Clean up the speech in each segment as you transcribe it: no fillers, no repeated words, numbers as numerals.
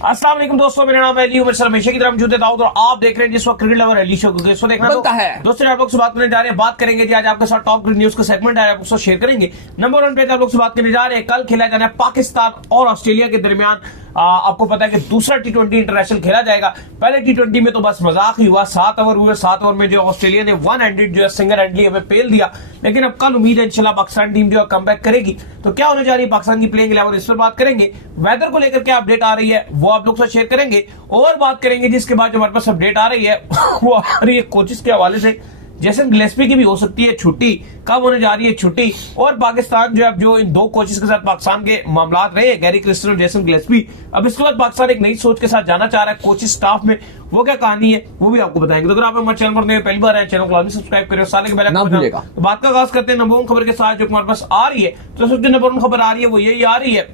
अस्सलाम वालेकुम दोस्तों, मेरा नाम है अली उमर। हमेशा की तरह मौजूद है दाऊद और आप देख रहे हैं जिस वक्त क्रिकेट लवर अली शो को देखना बनता है। दोस्तों आप लोग से बात करने जा रहे हैं, बात करेंगे जी आज आपके साथ टॉप क्रिकेट न्यूज का सेगमेंट है, आप उसको शेयर करेंगे। नंबर 1 पे आप लोग से बात करने जा रहे हैं, कल खेला जाना है पाकिस्तान और ऑस्ट्रेलिया के दरमियान। आपको पता है कि दूसरा टी20 इंटरनेशनल खेला जाएगा। पहले टी20 में तो बस मजाक ही हुआ, 7 ओवर हुए, 7 ओवर में जो ऑस्ट्रेलिया ने 1 हैंडेड जो है सिंगल हैंडली हमें पेल दिया। लेकिन अब कल उम्मीद है इंशाल्लाह पाकिस्तान टीम जो है कमबैक करेगी। तो क्या होने जा रही है पाकिस्तान की प्लेइंग 11, इस पर बात करेंगे। वेदर को लेकर क्या अपडेट आ रही है वो आप लोग से शेयर करेंगे और बात करेंगे। जिसके बाद जो हमारे पास अपडेट आ रही है वो आ रही है कोचेस के हवाले से। जेसन गिलेस्पी की भी हो सकती है छुट्टी, कब होने जा रही है छुट्टी। और पाकिस्तान जो है जो इन दो कोचेस के साथ पाकिस्तान के मामला रहे, गैरी क्रिस्टन और जेसन गिलेस्पी, अब इसके बाद पाकिस्तान एक नई सोच के साथ जाना चाह रहा है कोचिंग स्टाफ में। वो क्या कहानी है वो भी आपको बताएंगे। तो अगर आप हमारे चैनल पर नए पहली बार आए, चैनल को सब्सक्राइब करें, साले के बेल आइकन तो बात का आगाज करते हैं नंबर 1 खबर के साथ जो हमारे पास आ रही है। तो सबसे नंबर 1 खबर आ रही है वो यही आ रही है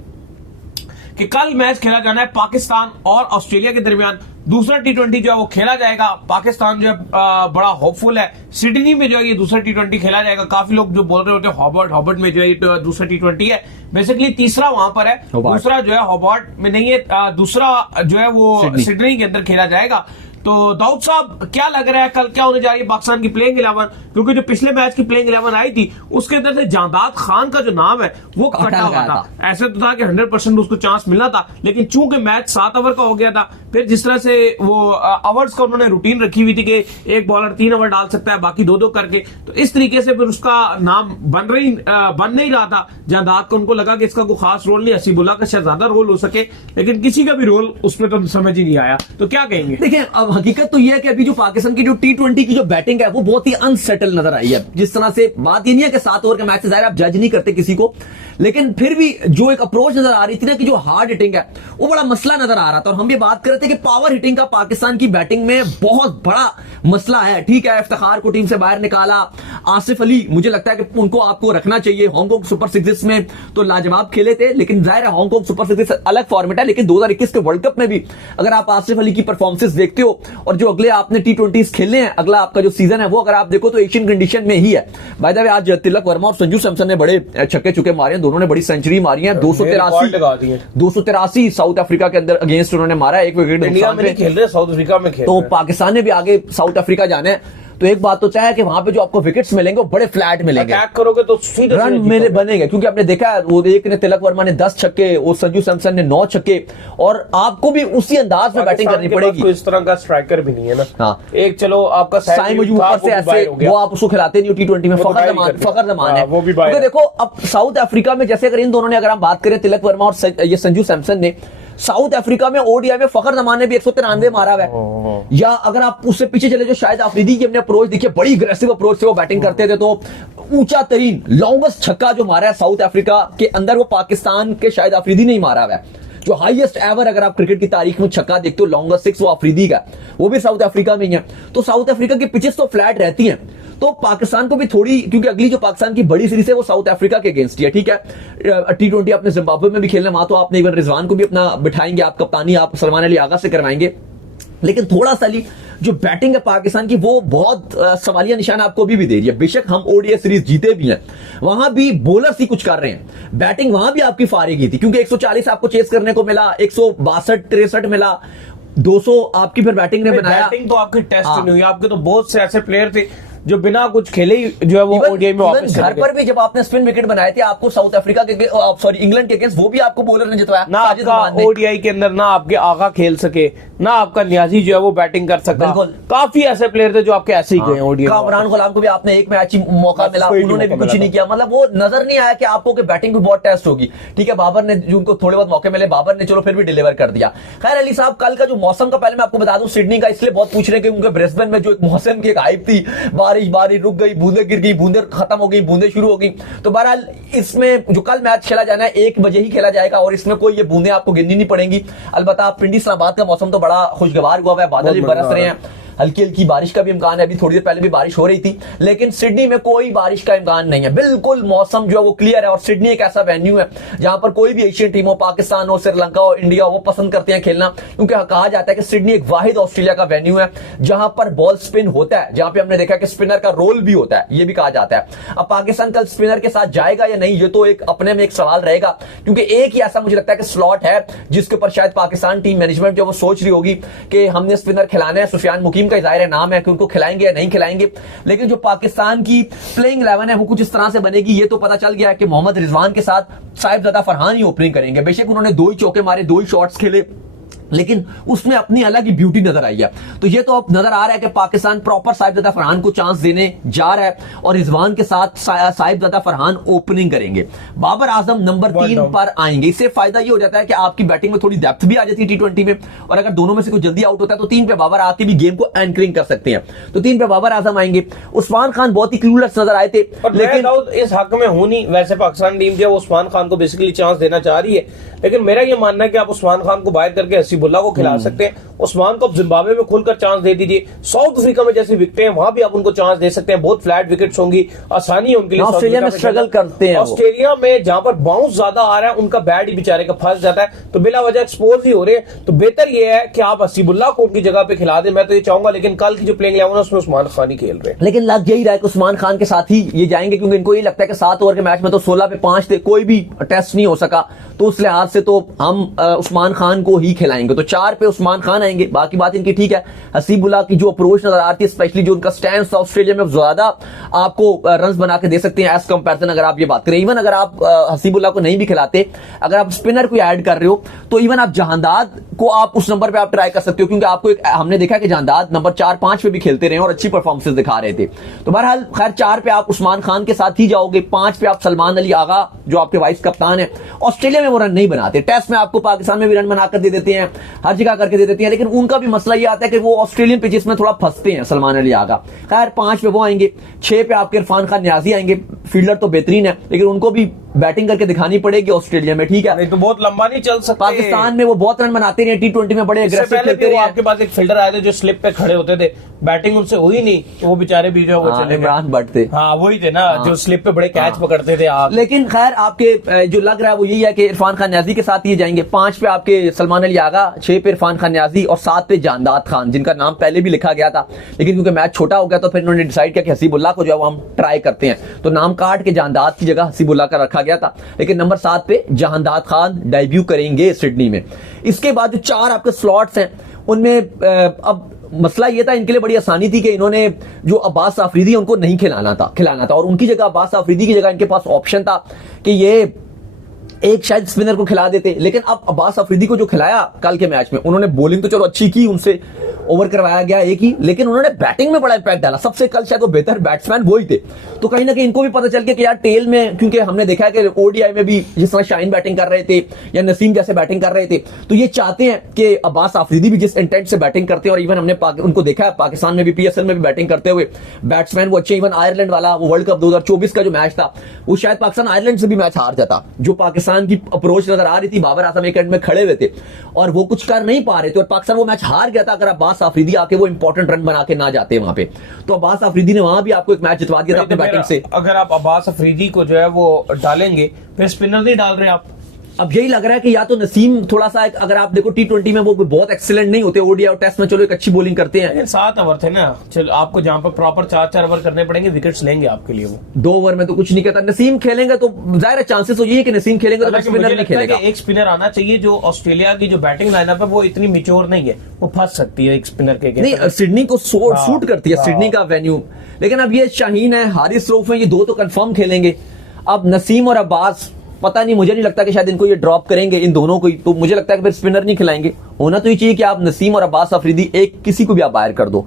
कि कल मैच खेला जाना है पाकिस्तान और ऑस्ट्रेलिया के दरमियान। दूसरा टी20 जो है वो खेला जाएगा। पाकिस्तान जो है बड़ा होपफुल है, सिडनी में जो है ये दूसरा टी20 खेला जाएगा। काफी लोग जो बोल रहे होते हैं हॉबर्ट में जो है ये दूसरा टी20 है, बेसिकली तीसरा वहां पर है, दूसरा जो है हॉबर्ट में नहीं है, दूसरा जो है वो सिडनी के अंदर खेला जाएगा। तो दाऊद साहब क्या लग रहा है कल क्या होने जा रही है पाकिस्तान की प्लेइंग 11, क्योंकि जो पिछले मैच की प्लेइंग 11 आई थी उसके अंदर से जांदाद खान का जो नाम है वो कटा हुआ था। ऐसे तो था कि 100% उसको चांस मिलना था, लेकिन चूंकि मैच 7 ओवर का हो गया था, फिर जिस तरह से वो ओवर्स का उन्होंने रूटीन रखी हुई थी कि एक बॉलर 3 ओवर डाल सकता है, बाकी 2-2 करके, तो इस तरीके से फिर उसका नाम बन नहीं रहा था जांदाद को। उनको लगा कि इसका कोई खास रोल नहीं, हसीबुल्ला का शायद ज्यादा रोल हो सके, लेकिन किसी का भी रोल उसमें तो समझ ही नहीं आया। तो क्या कहेंगे? देखिए अब हकीकत तो यह है कि अभी जो पाकिस्तान की जो टी20 की जो बैटिंग है वो बहुत ही अनसेटल नजर आई है। जिस तरह से बात ये नहीं है कि 7 ओवर के मैच से जाहिर आप जज नहीं करते किसी को, लेकिन फिर भी जो एक अप्रोच नजर आ रही थी ना कि जो हार्ड हिटिंग है वो बड़ा मसला नजर आ रहा था। और हम भी बात कर रहे थे कि पावर हिटिंग का पाकिस्तान की बैटिंग में बहुत बड़ा मसला है। ठीक है, इफ्तिखार को टीम से बाहर निकाला, आसिफ अली मुझे लगता है कि उनको आपको रखना चाहिए। हांगकांग सुपर सिक्स में तो लाजवाब खेले थे, लेकिन जाहिर है हांगकांग सुपर सिक्स अलग फॉर्मेट है। लेकिन 2021 के वर्ल्ड कप में भी अगर आप आसिफ अली की परफॉर्मेंस देखते हो और जो अगले आपने टी20 खेलने हैं, अगला आपका जो सीजन है वो अगर आप देखो तो एशियन कंडीशन में ही है। बाय द वे आज तिलक वर्मा और संजू सैमसन ने बड़े छक्के चुके मारे हैं, दोनों ने बड़ी सेंचुरी मारी है। 283 साउथ अफ्रीका के अंदर अगेंस्ट उन्होंने मारा, एक विकेट इंडिया में नहीं खेल रहे, साउथ अफ्रीका में खेल रहे। तो पाकिस्तान ने भी आगे साउथ अफ्रीका जाना है। तो एक बात तो चाहे कि वहां पे जो आपको विकेट्स मिलेंगे वो बड़े फ्लैट मिलेंगे, अटैक करोगे तो रन मेले बनेंगे। क्योंकि आपने देखा है वो एक ने तिलक वर्मा ने 10 छक्के और संजू सैमसन ने 9 छक्के, और आपको भी उसी अंदाज में बैटिंग करनी पड़ेगी। इस तरह का स्ट्राइकर भी नहीं है ना। हाँ, एक चलो आपका साइम ऊपर से ऐसे वो आप उसको खिलाते नहीं हो टी20 में, फखर जमान है वो भी। क्योंकि देखो अब साउथ अफ्रीका में जैसे अगर इन दोनों ने, अगर हम बात करें तिलक वर्मा और ये संजू सैमसन ने, साउथ अफ्रीका में ओडीआई में फखर जमान ने भी 193 मारा हुआ है। या अगर आप उससे पीछे चले जो शायद अफरीदी की हमने अप्रोच देखिए, बड़ी अग्रेसिव अप्रोच से वो बैटिंग करते थे, तो ऊंचा तरीन लॉन्गेस्ट छक्का जो मारा है साउथ अफ्रीका के अंदर वो पाकिस्तान के शायद अफरीदी नहीं मारा हुआ है। जो हाईएस्ट एवर अगर आप क्रिकेट की तारीख में छक्का देखते हो लॉन्गेस्ट 6 वो अफरीदी का, वो भी साउथ अफ्रीका में ही है। तो साउथ अफ्रीका की पिचेस तो फ्लैट रहती हैं, तो पाकिस्तान को भी थोड़ी, क्योंकि अगली जो पाकिस्तान की बड़ी सीरीज है वो साउथ अफ्रीका के अगेंस्ट है। ठीक है, टी20 आपने जिम्बाब्वे में भी खेलना, वहां तो आपने इवन रिजवान को भी अपना बिठाएंगे, आप कप्तानी आप सलमान अली आगा से करवाएंगे। लेकिन थोड़ा सा जो बैटिंग है पाकिस्तान की वो बहुत सवालिया निशान आपको भी दे रही है। बेशक हम ओडीआई सीरीज जीते भी हैं, वहां भी बॉलर्स ही कुछ कर रहे हैं, बैटिंग वहां भी आपकी फारेगी थी, क्योंकि 140 आपको चेस करने को मिला, 162-63 मिला, 200 आपकी फिर बैटिंग ने बनाया। बैटिंग तो आपकी टेस्ट नहीं हुई, आपके तो बहुत से ऐसे प्लेयर थे जो बिना कुछ खेले ही जो है वो ओडीआई में वापस घर पर भी जब आपने स्पिन विकेट बनाए थे आपको साउथ अफ्रीका के सॉरी इंग्लैंड के अगेंस्ट, वो भी आपको बॉलर ने जितवाया ना। आपका ओडीआई के अंदर ना आपके आगा खेल सके, ना आपका न्याजी जो है वो बैटिंग कर सका। काफी ऐसे प्लेयर थे जो आपके ऐसे ही गए ओडीआई। कामरान गुलाम को भी आपने एक मैच ही मौका मिला, उन्होंने भी कुछ नहीं किया। मतलब वो नजर नहीं आया कि आपको कि बैटिंग भी बहुत टेस्ट होगी। ठीक है, बाबर ने जो उनको थोड़े बहुत मौके मिले, बाबर ने चलो फिर भी डिलीवर कर दिया। खैर अली साहब, कल का जो मौसम का पहले मैं आपको बता दूं, सिडनी का इसलिए बहुत पूछ रहे हैं कि उनके ब्रिस्बेन में जो एक मौसम की एक हाइप थी, बारिश रुक गई, बूंदे गिर गई, बूंदे खत्म हो गई, बूंदे शुरू हो गई। तो बहरहाल इसमें जो कल मैच खेला जाना है 1 बजे ही खेला जाएगा और इसमें कोई ये बूंदे आपको गिननी नहीं पड़ेंगी। अलबत्ता पिंडी इस्लामाबाद का मौसम तो बड़ा खुशगवार हुआ है, बादल भी बरस रहे हैं। हल्की हल्की बारिश का भी इम्कान है, अभी थोड़ी देर पहले भी बारिश हो रही थी, लेकिन सिडनी में कोई बारिश का इम्कान नहीं है, बिल्कुल मौसम जो है वो क्लियर है। और सिडनी एक ऐसा वेन्यू है जहां पर कोई भी एशियन टीम हो, पाकिस्तान हो, श्रीलंका हो, इंडिया हो, वो पसंद करते हैं खेलना, क्योंकि कहा जाता है कि सिडनी एक वाहिद ऑस्ट्रेलिया का वेन्यू है जहां पर बॉल स्पिन होता है, जहां पे हमने देखा कि स्पिनर का रोल भी होता है, ये भी कहा जाता है। अब पाकिस्तान कल स्पिनर के साथ जाएगा या नहीं, ये तो एक अपने में एक सवाल रहेगा, क्योंकि एक ही ऐसा मुझे लगता है कि स्लॉट है जिसके ऊपर शायद पाकिस्तान टीम मैनेजमेंट जो वो सोच रही होगी कि हमने स्पिनर खिलाना है। सुफियान मुकीम का जाहिर नाम है कि उनको खिलाएंगे या नहीं खिलाएंगे, लेकिन जो पाकिस्तान की प्लेइंग 11 है वो कुछ इस तरह से बनेगी। ये तो पता चल गया है कि मोहम्मद रिजवान के साथ साहिबजादा फरहान ही ओपनिंग करेंगे। बेशक उन्होंने 2 ही चौके मारे, 2 ही शॉट्स खेले, लेकिन उसमें अपनी अलग ही ब्यूटी नजर आई है। तो ये तो अब नजर आ रहा है कि पाकिस्तान प्रॉपर साहिबजादा फरहान को चांस देने जा रहा है और रिजवान के साथ साहिबजादा फरहान ओपनिंग करेंगे। बाबर आजम नंबर 3 पर आएंगे। इससे फायदा ये हो जाता है कि आपकी बैटिंग में थोड़ी डेप्थ भी आ जाती है टी20 में, और अगर दोनों में से कोई जल्दी आउट होता है तो 3 पे बाबर आके भी गेम को एंकरिंग कर सकते हैं। तो 3 पे बाबर आजम आएंगे। उस्मान खान बहुत ही क्लूलेस नजर आए थे, लेकिन इस हक में हूं नहीं। वैसे पाकिस्तान टीम जो है उस्मान खान को बेसिकली चांस देना चाह रही है, लेकिन मेरा ये मानना है कि आप उस्मान खान को बाहर करके हसीबुल्लाह को खिला सकते हैं। उस्मान को जिम्बाब्वे में खुलकर चांस दे दीजिए। साउथ अफ्रीका में जैसे विकेट हैं वहां भी आप उनको चांस दे सकते हैं, बहुत फ्लैट विकेट्स होंगी, आसानी है उनके लिए। ऑस्ट्रेलिया में स्ट्रगल करते हैं, ऑस्ट्रेलिया में जहां पर बाउंस ज्यादा आ रहा है उनका बैट ही बेचारे का फंस जाता है, तो बिला वजह एक्सपोज ही हो रहे हैं। तो बेहतर यह है कि आप हसीबुल्लाह को उनकी जगह पे खिला दें, मैं तो ये चाहूंगा। लेकिन कल की जो प्लेइंग 11 है उसमें उस्मान खान ही खेल रहे हैं, लेकिन लग यही रहा है कि उस्मान खान के साथ ही ये जाएंगे, क्योंकि इनको ये लगता है कि 7 ओवर के मैच में तो 16 पे 5 थे, कोई भी टेस्ट नहीं हो सका, तो उस लिहाज से तो हम उस्मान खान को ही खिलाएंगे। तो 4 पे उस्मान खान आएंगे। बाकी बात इनकी ठीक है, हसीबुल्लाह की जो अप्रोच नजर आती है, स्पेशली जो उनका स्टैंड ऑस्ट्रेलिया में ज्यादा आपको रन बना के दे सकते हैं एज कंपैरिजन। अगर आप ये बात करें, इवन अगर आप हसीबुल्लाह को नहीं भी खिलाते, अगर आप स्पिनर को ऐड कर रहे हो, तो इवन आप जहांदाद को आप उस नंबर पे आप ट्राई कर सकते हो, क्योंकि आपको हमने देखा कि जहांदाद नंबर 4-5 पे भी खेलते रहे और अच्छी परफॉर्मेंस दिखा रहे थे। तो बहरहाल खैर 4 पे आप उस्मान खान के साथ ही जाओगे, 5 पे आप सलमान अली आगा जो आपके वाइस कप्तान है। ऑस्ट्रेलिया में वो रन नहीं बनाते, टेस्ट में आपको पाकिस्तान में भी रन बनाकर दे देते हैं, हर जगह करके दे देते हैं, लेकिन उनका भी मसला ये आता है कि वो ऑस्ट्रेलियन पिचेस में थोड़ा फंसते हैं सलमान अली आगा। खैर 5 पे वो आएंगे। 6 पे आपके इरफान खान न्याजी आएंगे। फील्डर तो बेहतरीन है, लेकिन उनको भी बैटिंग करके दिखानी पड़ेगी ऑस्ट्रेलिया में, ठीक है। नहीं तो बहुत लंबा नहीं चल सकते। पाकिस्तान में वो बहुत रन बनाते रहे, टी20 में बड़े एग्रेसिव खेलते रहे। आपके पास एक फील्डर आए थे जो स्लिप पे खड़े होते थे, बैटिंग उनसे हुई नहीं, तो वो बेचारे भी जो इमरान भट्ट थे, हाँ वही थे ना, जो स्लिप पे बड़े कैच पकड़ते थे आप। लेकिन खैर आपके जो लग रहा है वो यही है कि इरफान खान न्याजी के साथ ये जाएंगे। 5 पे आपके सलमान अली आगा, 6 पे इरफान खान न्याजी और 7 पे जहांदाद खान, जिनका नाम पहले भी लिखा गया था, लेकिन क्योंकि मैच छोटा हो गया तो फिर इन्होंने डिसाइड किया कि हसीबुल्लाह को जो है वो हम ट्राई करते हैं, तो नाम काट के जहांदाद की जगह हसीबुल्लाह का रखा गया था। लेकिन नंबर 7 पे जहांदाद खान डेब्यू करेंगे सिडनी में। इसके बाद जो 4 आपके स्लॉट्स हैं उनमें अब मसला ये था, इनके लिए बड़ी आसानी थी कि इन्होंने जो अब्बास आफरीदी उनको नहीं खिलाना था, और उनकी जगह अब्बास आफरीदी की जगह इनके पास ऑप्शन था कि ये एक शायद स्पिनर को खिला देते। लेकिन अब अब्बास अफरीदी को जो खिलाया कल के मैच में, उन्होंने बॉलिंग तो चलो अच्छी की, उनसे ओवर करवाया गया एक ही, लेकिन उन्होंने बैटिंग में बड़ा इंपैक्ट डाला। सबसे कल शायद वो बेहतर बैट्समैन वो ही थे। तो कहीं ना कहीं इनको भी पता चल गया कि यार टेल में, क्योंकि हमने देखा है कि ओडीआई में भी जिस तरह शाहीन बैटिंग कर रहे थे या नसीम जैसे बैटिंग कर रहे थे, तो ये चाहते हैं कि अब्बास आफरीदी भी जिस इंटेंट से बैटिंग करते हैं, और इवन हमने उनको देखा है पाकिस्तान में भी पीएसएल में भी बैटिंग करते हुए, बैट्समैन वो अच्छे। इवन आयरलैंड वाला वो वर्ल्ड कप 2024 का जो मैच था, वो शायद पाकिस्तान आयरलैंड से भी मैच हार जाता। जो पाकिस्तान की अप्रोच नजर आ रही थी, बाबर आजम एक एंड में खड़े हुए थे और वो कुछ कर नहीं पा रहे थे और पाकिस्तान वो मैच हार गया था। अगर अब्बास आफरीदी आके वो इंपॉर्टेंट रन बना के ना जाते वहां पे, तो अब्बास आफरीदी ने वहां भी आपको एक मैच जितवा दिया था अपनी बैटिंग से। अगर आप अब्बास आफरीदी को जो है वो डालेंगे, फिर स्पिनर नहीं डाल रहे आप। अब यही लग रहा है कि या तो नसीम थोड़ा सा, अगर आप देखो टी20 में वो बहुत एक्सीलेंट नहीं होते, ओडीआई और टेस्ट में चलो एक अच्छी बॉलिंग करते हैं। 7 ओवर थे ना, चलो आपको जहां पर प्रॉपर 4-4 ओवर करने पड़ेंगे, विकेट्स लेंगे आपके लिए वो। 2 ओवर में तो कुछ नहीं कहता। नसीम खेलेंगे तो जाहिर है चांसेस तो यही है कि नसीम खेलेंगे तो स्पिनर नहीं खेलेगा। एक स्पिनर आना चाहिए। जो ऑस्ट्रेलिया की जो बैटिंग लाइनअप है वो इतनी मैच्योर नहीं है, वो फंस सकती है एक स्पिनर के। नहीं, सिडनी को सूट करती है, सिडनी का वेन्यू। लेकिन अब ये शाहीन है, हारिस रऊफ है, ये 2 तो कंफर्म खेलेंगे। अब नसीम और अब्बास पता नहीं, मुझे नहीं लगता कि शायद इनको ये ड्रॉप करेंगे इन दोनों को ही, तो मुझे लगता है कि फिर स्पिनर नहीं खिलाएंगे। होना तो ये चाहिए कि आप नसीम और अब्बास अफरीदी एक किसी को भी आप बाहर कर दो।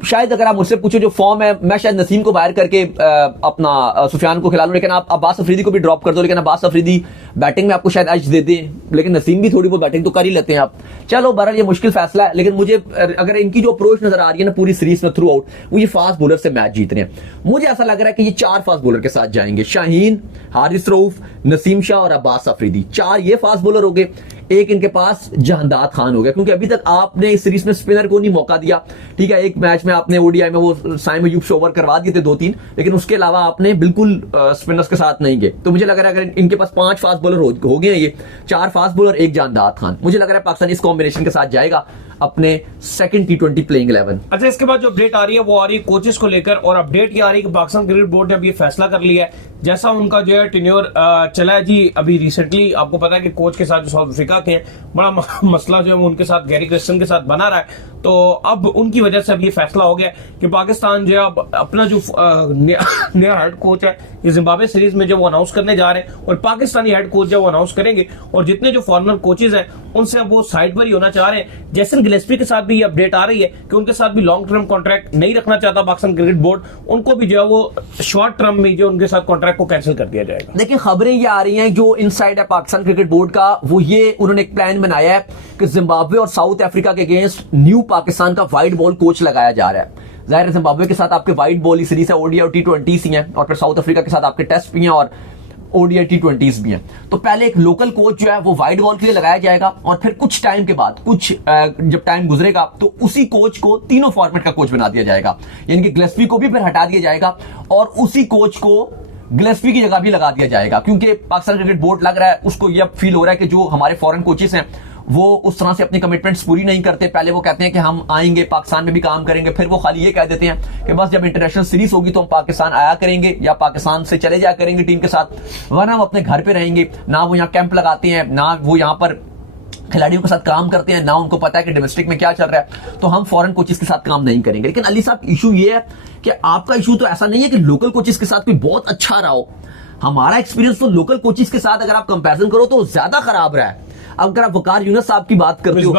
शायद अगर आप मुझसे पूछो जो फॉर्म है, मैं शायद नसीम को बाहर करके अपना सुफियान को खिला लूं, लेकिन आप अब्बास अफरीदी को भी ड्रॉप कर दो। लेकिन अब्बास अफरीदी बैटिंग में आपको शायद एज दे दे, लेकिन नसीम भी थोड़ी बहुत बैटिंग तो कर ही लेते हैं आप। चलो बहरहाल ये मुश्किल फैसला है, लेकिन मुझे अगर इनकी जो अप्रोच नजर आ रही है ना पूरी सीरीज में थ्रू आउट, वो ये फास्ट बॉलर से मैच जीत रहे हैं। मुझे ऐसा लग रहा है कि ये 4 फास्ट बॉलर के साथ जाएंगे, शाहीन, हारिस रऊफ, नसीम शाह और अब्बास अफरीदी। 4 ये फास्ट बॉलर हो गए। एक इनके पास जहांदार खान हो गया, क्योंकि अभी तक आपने इस सीरीज में स्पिनर को नहीं मौका दिया। ठीक है, एक मैच में आपने ओडीआई में वो साइम अयूब से ओवर करवा दिए थे 2-3, लेकिन उसके अलावा आपने बिल्कुल स्पिनर्स के साथ नहीं गए। तो मुझे लग रहा है अगर इनके पास 5 फास्ट बॉलर हो गए, ये 4 फास्ट बॉलर, 1 जहांदार खान, मुझे लग रहा है पाकिस्तान इस कॉम्बिनेशन के साथ जाएगा अपने सेकंड T20 प्लेइंग 11। अच्छा, इसके बाद जो अपडेट आ रही है वो आ रही है कोचेस को लेकर, और अपडेट ये आ रही है कि पाकिस्तान क्रिकेट बोर्ड ने अभी फैसला कर लिया है, जैसा उनका जो है टेन्योर चला है जी अभी रिसेंटली, आपको पता है कि कोच के साथ जो साउथ अफ्रीका के बड़ा मसला जो है उनके साथ गैरी क्रिस्टन के साथ बना रहा है। तो अब उनकी वजह से अब ये फैसला हो गया कि पाकिस्तान जो है अब अपना जो नया हेड कोच है ये जिम्बाब्वे सीरीज में जो वो अनाउंस करने जा रहे हैं, और पाकिस्तानी हेड कोच जो वो अनाउंस करेंगे, और जितने जो फॉरनर कोचेज हैं उनसे अब वो साइड पर ही होना चाह रहे हैं। जैसन गिलेस्पी के साथ भी ये अपडेट आ रही है कि उनके साथ भी लॉन्ग टर्म कॉन्ट्रैक्ट नहीं रखना चाहता पाकिस्तान क्रिकेट बोर्ड, उनको भी जो है वो शॉर्ट टर्म में जो उनके साथ कॉन्ट्रैक्ट को कैंसिल कर दिया जाएगा। देखिए, खबरें ये आ रही हैं जो इनसाइड है पाकिस्तान क्रिकेट बोर्ड का, वो ये उन्होंने एक प्लान बनाया है कि जिम्बाब्वे और साउथ अफ्रीका के अगेंस्ट न्यू पाकिस्तान का वाइड बॉल कोच लगाया जा रहा है। जाहिर है जिम्बाब्वे के साथ आपके वाइड बॉल ही सीरीज है, ओडीआई और T20 ही हैं, और फिर साउथ अफ्रीका के साथ आपके टेस्ट भी हैं और ओडीआई T20s भी हैं। तो पहले एक लोकल कोच जो है वो वाइड बॉल के लिए लगाया जाएगा, और फिर कुछ टाइम के बाद जब टाइम गुजरेगा तो उसी कोच को तीनों फॉर्मेट का कोच बना दिया जाएगा, यानी कि गिलेस्पी को भी फिर हटा दिया जाएगा और उसी कोच को गिलेस्पी की जगह भी लगा दिया जाएगा, क्योंकि पाकिस्तान क्रिकेट बोर्ड लग रहा है उसको यह फील हो रहा है कि जो हमारे फॉरेन कोचेस हैं वो उस तरह से अपनी कमिटमेंट्स पूरी नहीं करते। पहले वो कहते हैं कि हम आएंगे पाकिस्तान में भी काम करेंगे, फिर वो खाली ये कह देते हैं कि बस जब इंटरनेशनल सीरीज होगी तो हम पाकिस्तान आया करेंगे या पाकिस्तान से चले जाया करेंगे टीम के साथ, वरना हम अपने घर पे रहेंगे। ना वो यहाँ कैंप लगाते हैं, ना वो यहाँ पर खिलाड़ियों के साथ काम करते हैं, ना उनको पता है कि डोमेस्टिक में क्या चल रहा है, तो हम फॉरेन कोचेस के साथ काम नहीं करेंगे। लेकिन अली साहब, इशू ये है कि आपका इशू तो ऐसा नहीं है कि लोकल कोचेस के साथ कोई बहुत अच्छा रहा हो। हमारा एक्सपीरियंस तो लोकल कोचेस के साथ अगर आप कंपैरिजन करो तो ज्यादा खराब रहा है। अब अगर आप वकार यूनुस साहब की बात करते हो,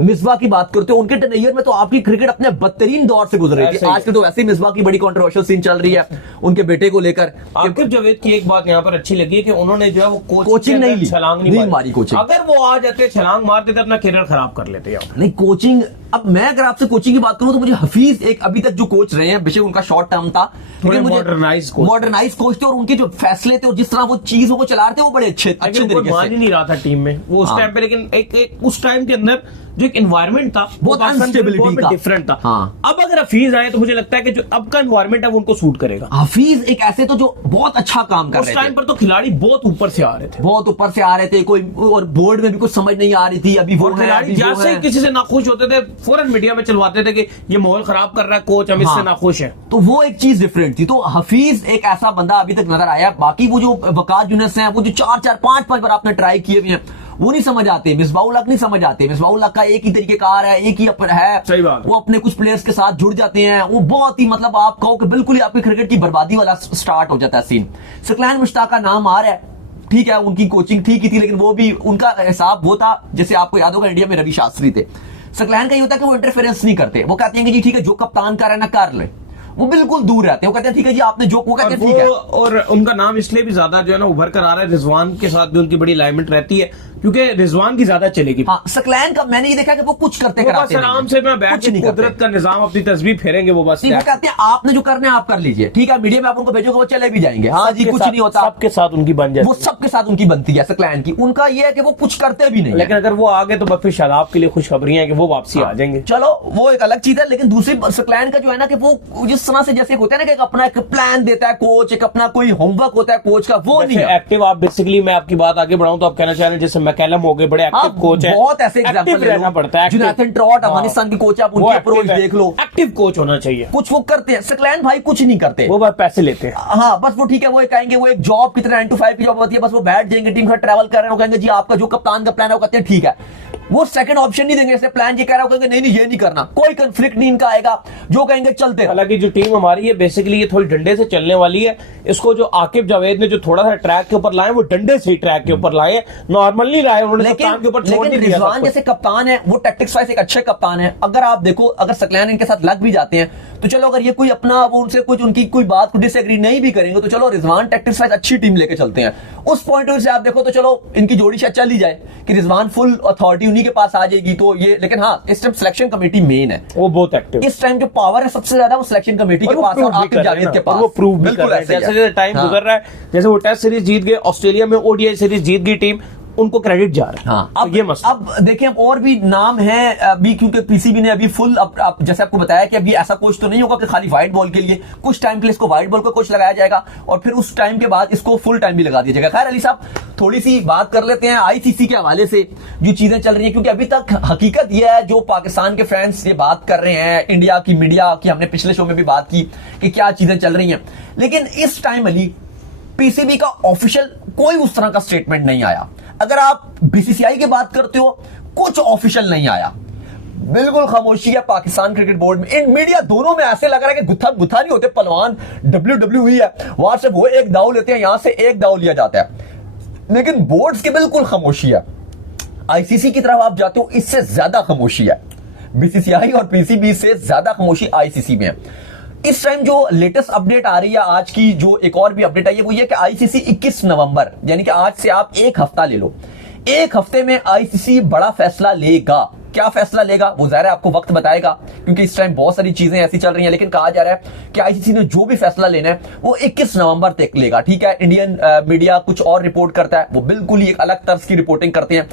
मिसबा की बात करते हो, उनके टेन्योर में तो आपकी क्रिकेट अपने बदतरीन दौर से गुजर रही थी। आजकल तो वैसे ही मिसबा की बड़ी कंट्रोवर्शियल सीन चल रही है उनके बेटे को लेकर। आकिब जावेद की एक बात यहाँ पर अच्छी लगी है कि उन्होंने जो है वो कोचिंग नहीं ली, छलांग नहीं मारी कोचिंग। अगर वो आ जाते छलांग मारते थे अपना करियर खराब कर लेते नहीं कोचिंग। अब मैं अगर आपसे कोचिंग की बात करूं तो मुझे हफीज एक अभी तक जो कोच रहे हैं, बेशक उनका शॉर्ट टर्म था, लेकिन मॉडर्नाइज कोच थे, और उनके जो फैसले थे और जिस तरह वो चीज वो चला रहे थे वो बड़े अच्छे तरीके से मान ही नहीं रहा था टीम में वो उस टाइम पे। लेकिन एक उस टाइम के अंदर जो एक एनवायरमेंट था बहुत अनस्टेबिलिटी का डिफरेंट था। अब अगर हफीज आए तो मुझे लगता है कि जो अब का एनवायरमेंट है वो उनको सूट करेगा। हफीज एक ऐसे तो जो बहुत अच्छा काम कर रहे थे। उस टाइम पर तो खिलाड़ी बहुत ऊपर से आ रहे थे, कोई और बोर्ड में भी कुछ समझ नहीं आ रही थी। अभी वो खिलाड़ी जैसे ही किसी से नाखुश होते थे फौरन मीडिया में चलवाते थे कि ये माहौल खराब कर रहा है कोच, हम इससे नाखुश है। तो वो एक चीज डिफरेंट थी। तो हफीज एक ऐसा बंदा अभी तक नजर आया। बाकी वो जो वकार यूनुस हैं वो जो 4-4 5-5 बार आपने ट्राई किए हुए हैं वो नहीं समझ आते। मिसबाउल हक नहीं समझ आते। मिसबाउल हक का एक ही तरीकेकार है, एक ही है, सही बात। वो अपने कुछ प्लेयर्स के साथ जुड़ जाते हैं। वो बहुत ही मतलब आप कहो कि बिल्कुल ही आपकी क्रिकेट की बर्बादी वाला स्टार्ट हो जाता है सीन। सकलैन मुश्ताक का नाम आ रहा है, ठीक है, उनकी कोचिंग ठीक ही थी, लेकिन वो भी उनका हिसाब वो था जैसे आपको याद होगा इंडिया में रवि शास्त्री थे। सकलैन का ये होता है कि वो इंटरफेरेंस नहीं करते। वो कहते हैं कि जी ठीक है जो कप्तान कर रहा है ना कर ले, वो बिल्कुल दूर रहते हैं। वो कहते हैं ठीक है जी आपने जो वो कहते हैं ठीक है। और उनका नाम इसलिए भी ज्यादा जो है ना उभर कर आ रहा है, रिजवान के साथ भी उनकी बड़ी अलाइनमेंट रहती है क्योंकि रिजवान की ज्यादा चलेगी। हाँ, सकलैन का मैंने ये देखा कि वो कुछ करते कराते नहीं, आराम से मैं बैठ के कुदरत का निजाम अपनी तस्वीर फेरेंगे। वो बस वो कहते हैं आपने जो करना है आप कर लीजिए, ठीक है, मीडिया में आप उनको भेजोगे वो चले भी जाएंगे। हाँ जी, कुछ नहीं होता, सबके साथ उनकी बन जाती है, वो सबके साथ उनकी बनती है सकलैन की। उनका ये है कि वो कुछ करते भी नहीं, लेकिन अगर वो आगे तो फिर शादाब के लिए खुशखबरी है कि वो वापसी आ जाएंगे। चलो वो एक अलग चीज है। लेकिन दूसरी सकलैन का जो है ना कि वो जिस तरह से जैसे होता है ना कि अपना एक प्लान देता है कोच, एक अपना कोई होमवर्क होता है कोच का, वो नहीं है एक्टिव। आप बेसिकली मैं आपकी बात आगे बढ़ाऊं तो आप कहना चाह रहे हैं जैसे मैकलम हो गए बड़े एक्टिव कोच है। बहुत ऐसे एग्जांपल रहना पड़ता है। जोनाथन ट्रॉट अफगानिस्तान की कोच, आप उनकी अप्रोच देख लो, एक्टिव कोच होना चाहिए। कुछ वो करते हैं। सकलैन भाई कुछ नहीं करते, वो बस पैसे लेते हैं। हाँ बस वो ठीक है, वो कहेंगे वो एक जॉब की तरह 9 to 5 की जॉब होती है, बस वो बैठ जाएंगे टीम का ट्रैवल कर रहे हैं, कहेंगे जी आपका जो कप्तान का प्लान है वो कहते हैं ठीक है। वो सेकंड ऑप्शन नहीं देंगे, जैसे प्लान ये कह रहा है कहेंगे नहीं ये नहीं करना, कोई कंफ्लिक्ट नहीं इनका आएगा, जो कहेंगे चलते। हालांकि जो टीम हमारी है बेसिकली ये थोड़ी डंडे से चलने वाली है। इसको जो आकिब जावेद ने जो थोड़ा सा ट्रैक के ऊपर लाए वो डंडे से ही ट्रैक के ऊपर लाए, नॉर्मल नहीं लाए उन्होंने। कप्तान के ऊपर छोड़ नहीं दिया। रिजवान जैसे कप्तान है वो टैक्टिक्स वाइज एक अच्छे कप्तान है। अगर आप देखो अगर सकलैन इनके साथ लग भी जाते हैं तो चलो, अगर ये कोई अपना वो उनसे कुछ उनकी कोई बात को डिसएग्री नहीं भी करेंगे तो चलो रिजवान टैक्टिक्स वाइज अच्छी टीम लेके चलते हैं। उस पॉइंट ऑफ व्यू से आप देखो तो चलो इनकी जोड़ी शायद चल ही जाए कि रिजवान फुल अथॉरिटी उन्हीं के पास आ जाएगी। तो ये, लेकिन हाँ इस टाइम सिलेक्शन कमेटी मेन है, वो बहुत एक्टिव। इस टाइम जो पावर है सबसे ज्यादा वो सिलेक्शन कमेटी के पास और आकिब जावेद के पास। वो प्रूव भी कर रहा है। जैसे टाइम गुजर रहा है, जैसे वो टेस्ट सीरीज जीत गए, ऑस्ट्रेलिया में ओडीआई सीरीज जीत गई टीम, उनको क्रेडिट जा रहा है। हाँ, तो ये मसला। अब देखें और भी नाम हैं अभी, क्योंकि पीसीबी ने अभी फुल अब जैसे आपको बताया कि अभी ऐसा कोच तो नहीं होगा कि खाली व्हाइट बॉल के लिए, कुछ टाइम के लिए इसको व्हाइट बॉल का कोच लगाया जाएगा और फिर उस टाइम के बाद इसको फुल टाइम भी लगा दिया जाएगा। खैर अली साहब, थोड़ी सी बात कर लेते हैं आईसीसी के हवाले से जो चीजें चल रही हैं, क्योंकि अभी तक हकीकत यह है, जो पाकिस्तान के फैंस ये बात कर रहे हैं, इंडिया की मीडिया की हमने पिछले शो में भी बात की कि क्या चीजें चल रही हैं, लेकिन इस टाइम अली पीसीबी का ऑफिशियल कोई उस तरह का स्टेटमेंट नहीं आया। अगर आप बीसीसीआई की बात करते हो, कुछ ऑफिशियल नहीं आया, बिल्कुल खामोशी है पाकिस्तान क्रिकेट बोर्ड में। इन मीडिया दोनों में ऐसे लग रहा है कि गुत्था गुत्था नहीं होते पहलवान, WWE है, वहां से वो एक दाव लेते हैं, यहां से एक दाव लिया जाता है, लेकिन बोर्ड्स की बिल्कुल खामोशी है। आईसीसी की तरफ आप जाते हो, इससे ज्यादा खामोशी है, बीसीसीआई और पीसीबी से ज्यादा खामोशी आईसीसी में है। इस टाइम जो लेटेस्ट अपडेट आ रही है, आज की जो एक और भी अपडेट आई है, वो ये कि आईसीसी 21 नवंबर यानी कि आज से आप एक हफ्ता ले लो, एक हफ्ते में आईसीसी बड़ा फैसला लेगा। क्या फैसला लेगा वो ज़ाहिर है आपको वक्त बताएगा, क्योंकि इस टाइम बहुत सारी चीजें ऐसी चल रही हैं, लेकिन कहा जा रहा है कि आईसीसी ने जो भी फैसला लेना है वो 21 नवंबर तक लेगा। ठीक है, इंडियन मीडिया कुछ और रिपोर्ट करता है, वो बिल्कुल ही एक अलग तर्ज की रिपोर्टिंग करते हैं।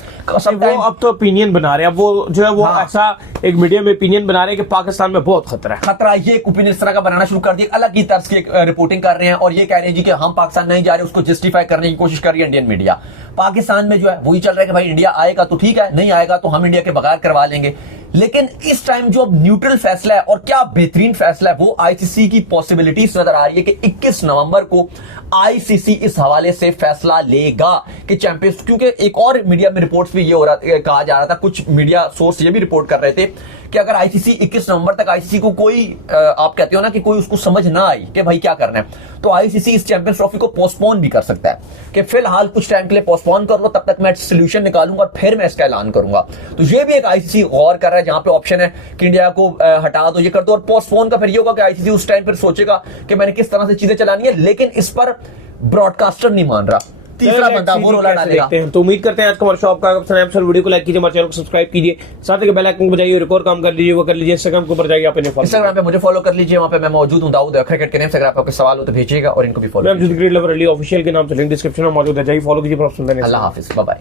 वो अब तो ओपिनियन बना रहे हैं, वो जो है वो हाँ, ऐसा एक मीडिया में ओपिनियन बना रहे हैं कि पाकिस्तान में बहुत खतरा है। ये एक ओपिनियन इस तरह का बनाना शुरू कर दिया, अलग ही तर्ज की रिपोर्टिंग कर रहे हैं और ये कह रहे हैं जी कि हम पाकिस्तान नहीं जा रहे, उसको जस्टिफाई करने की कोशिश कर रही है इंडियन मीडिया। पाकिस्तान में जो है वही चल रहा है कि भाई इंडिया आएगा तो ठीक है, नहीं आएगा तो हम इंडिया के बगैर करवा लेंगे। लेकिन इस टाइम जो अब न्यूट्रल फैसला है और क्या बेहतरीन फैसला है, वो आईसीसी की पॉसिबिलिटीज नजर आ रही है कि 21 नवंबर को आईसीसी इस हवाले से फैसला लेगा कि चैंपियंस, क्योंकि एक और मीडिया में रिपोर्ट्स भी ये हो रहा कहा जा रहा था, कुछ मीडिया सोर्स ये भी रिपोर्ट कर रहे थे कि अगर आईसीसी 21 नवंबर तक आईसीसी को कोई आप कहते हो ना कि कोई उसको समझ ना आई कि भाई क्या करना है, तो आईसीसी इस चैंपियंस ट्रॉफी को पोस्टपोन भी कर सकता है कि फिलहाल कुछ टाइम के लिए पोस्टपोन कर लो, तब तक मैं सोल्यूशन निकालूंगा और फिर मैं इसका ऐलान करूंगा। तो ये भी एक आईसीसी गौर कर रहा है, जहां पे ऑप्शन है कि इंडिया को हटा दो, ये कर दो, और पोस्टपोन का फिर ये होगा कि आईसीसी उस टाइम फिर सोचेगा कि मैंने किस तरह से चीजें चलानी है, लेकिन इस पर ब्रॉडकास्टर नहीं मान रहा, तीसरा बंदा वो रोला डालेगा। तो उम्मीद करते हैं आज का हमारा शो आपका पसंद, वीडियो को लाइक कीजिए, हमारे चैनल को सब्सक्राइब कीजिए, साथ ही बेल आइकन को बजाइए और एक और काम कर लीजिए, वो कर लीजिए, इंस्टाग्राम के ऊपर जाइए, आप इन्हें इंस्टाग्राम पे मुझे फॉलो कर लीजिए, वहां पे मैं मौजूद हूं, दाऊद क्रिकेट के नेम से। अगर आपको सवाल हो तो भेजिएगा और इनको भी follow. Cricket lover Ali official के नाम से लिंक डिस्क्रिप्शन में मौजूद है, जाइए फॉलो कीजिए। अल्लाह हाफिज, बाय बाय।